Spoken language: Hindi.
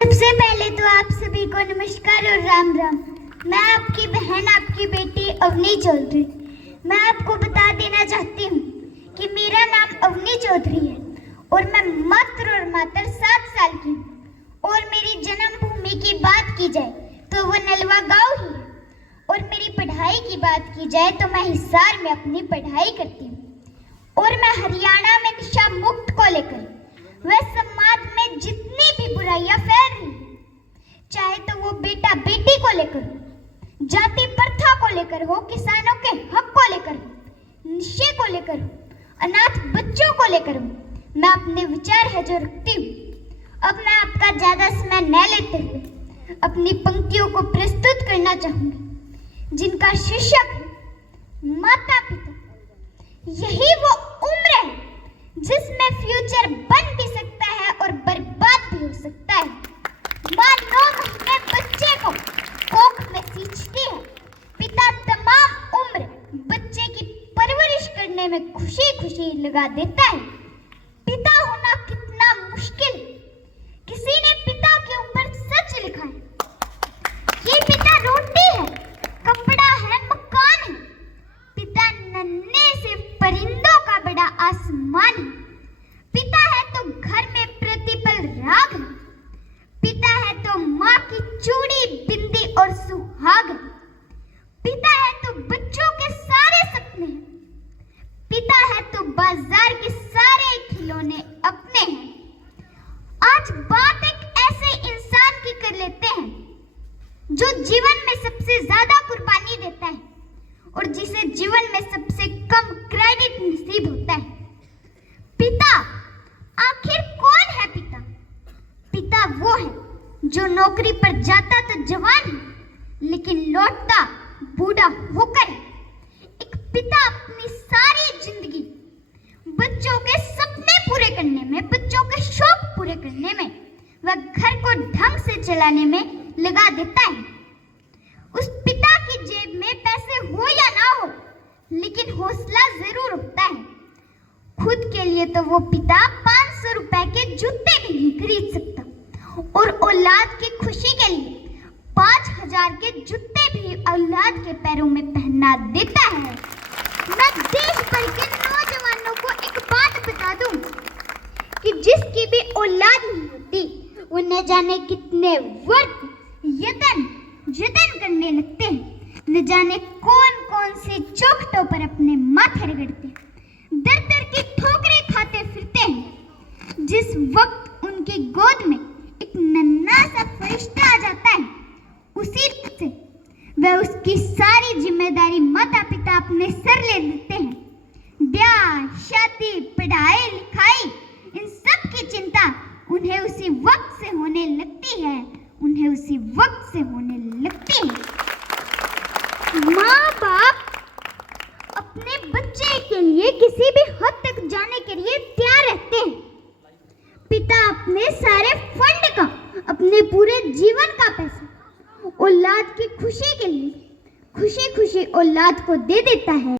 सबसे पहले तो आप सभी को नमस्कार और राम राम। मैं आपकी बहन, आपकी बेटी अवनी चौधरी। मैं आपको बता देना चाहती हूँ कि मेरा नाम अवनी चौधरी है और मैं मात्र और मात्र 7 साल की हूँ। और मेरी जन्मभूमि की बात की जाए तो वो नलवा गांव ही है। और मेरी पढ़ाई की बात की जाए तो मैं हिसार में अपनी पढ़ाई करती हूँ। और मैं हरियाणा में नशा मुक्त को लेकर वह समाज में जितनी भी बुराइयां फैल रही है, चाहे तो वो बेटा बेटी को लेकर हो, जाति प्रथा को लेकर हो, किसानों के हक को लेकर हो, नशे को लेकर हो, अनाथ बच्चों को लेकर हो, मैं अपने विचार है जो रखती हूँ। अब मैं आपका ज्यादा समय न लेते हुए अपनी पंक्तियों को प्रस्तुत करना चाहूंगी, जिनका शीर्षक है माता पिता। यही वो उम्र है जिसमें फ्यूचर बन भी सकता है और बर्बाद भी हो सकता है। माँ 9 महीने बच्चे को कोख में सींचती है। पिता तमाम उम्र बच्चे की परवरिश करने में खुशी खुशी लगा देता है। पिता होना कितना मुश्किल। किसी ने पिता के ऊपर सच लिखा है, ये पिता रोटी है, कपड़ा है, मकान है। पिता नन्हे से परिंदों का बड़ा आसमान है। पिता है तो घर में प्रतिपल राग है। पिता है तो माँ की चूड़ी, बिंदी और सुहाग है। पिता है तो बच्चों के सारे सपने हैं। पिता है तो बाजार के सारे खिलौने अपने हैं। आज बात एक ऐसे इंसान की कर लेते हैं जो जीवन में सबसे ज्यादा कुर्बानी देता है और जिसे जीवन में सबसे कम क्रेडिट नसीब होता है। पिता, आखिर कौन है पिता? पिता वो है जो नौकरी पर जाता तो जवान है लेकिन लौटता बूढ़ा होकर है। एक पिता अपनी सारी जिंदगी बच्चों के सपने पूरे करने में, बच्चों के शौक पूरे करने में, वह घर को ढंग से चलाने में लगा देता है। उस पिता की जेब में पैसे हो या ना हो, लेकिन हौसला जरूर होता है। खुद के लिए तो वो पिता 500 रुपए के जूते भी नहीं खरीद सकता और औलाद की खुशी के लिए 5000 के जूते भी औलाद के पैरों में पहना देता है। मैं देश भर के नौजवानों को एक बात बता दूं कि जिसकी भी औलाद नहीं होती वो न जाने कितने वर्ष यतन करने लगते हैं, न जाने कौन कौन से चौखटों पर अपने माथे रगड़ते हैं, दर दर की ठोकरें खाते फिरते हैं। जिस वक्त उनकी गोद में एक नन्हा सा फरिश्ता आ जाता है, उसी से वह उसकी सारी जिम्मेदारी माता पिता अपने सर ले लेते हैं। ब्याह, शादी, पढ़ाई लिखाई, इन सब की चिंता उन्हें उसी वक्त से होने लगती है। माँ बाप अपने बच्चे के लिए किसी भी हद तक जाने के लिए तैयार रहते हैं। पिता अपने सारे फंड का, अपने पूरे जीवन का पैसा औलाद की खुशी के लिए खुशी खुशी औलाद को दे देता है।